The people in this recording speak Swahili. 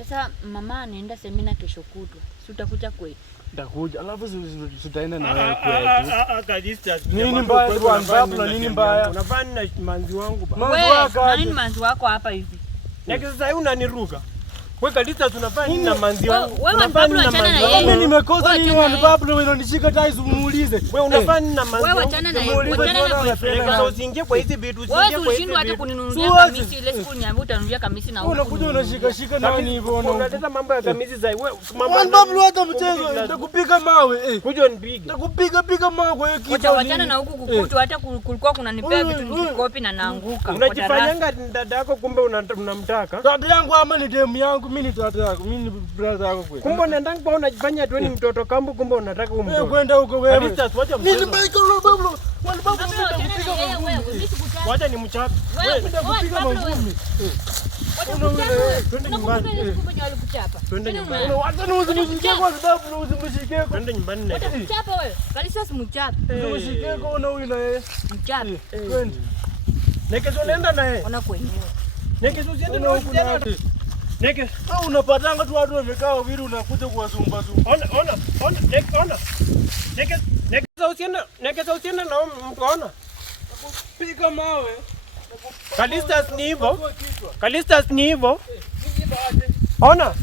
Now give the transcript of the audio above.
Sasa mama anaenda semina kesho kutwa. Si utakuja kwetu? Nitakuja. Alafu sitaenda na wewe kwetu. Kadista. Nini mbaya bwana? Babu nini mbaya? Unafanya na manzi wangu baba. Manzi wako. Na nini manzi wako hapa hivi? Sasa hivi unaniruka. Wewe Kadista tunafanya nini na manzi wangu? Wewe Pablo achana na yeye. Mimi nimekosa nini wana Pablo wewe unanishika tai umuulize. Wewe unafanya nini na manzi wangu? Wewe achana na yeye. Sasa usiingie kwa hizi vitu, usiingie kwa hizi. Wewe ushindwa hata kuninunulia kamisi ile siku niambia utanunulia kamisi na huko. Unakuja unashika nani hivyo unaleta mambo ya kamisi za wewe. Mambo Pablo hata mchezo nitakupiga mawe. Kuja nipige. Nitakupiga mawe kwa hiyo kitu. Wachana na huku kukutu hata kulikuwa kunanipea vitu nikikopi na naanguka. Unajifanyanga dada yako kumbe unamtaka. Dada yangu ama ni demu yangu, mimi ni dada yako, mimi ni brother yako kweli. Kumbe unaendanga kwa unajifanya tu ni mtoto kambu, kumbe unataka umtoe. Wewe kwenda huko wewe. Mimi ni Michael Pablo. Wale Pablo nitakupiga ngumi. Wacha ni mchape. Wewe nitakupiga ngumi. Twende nyumbani. Twende nyumbani. Wacha usinishike kwa sababu usinishike. Twende nyumbani na. Mchape wewe. Kalisa si mchape. Usinishike kwa una huyu na yeye. Mchape. Twende. Nekezo nenda na yeye. Ona kwenyewe. Nekezo usiende na huko na. Neke, au unapatanga tu watu wamekaa wawili unakuja kuwazumba tu. Ona. Nekezo usiende na mtu ona. Piga mawe. Kadista ni hivyo. Ona.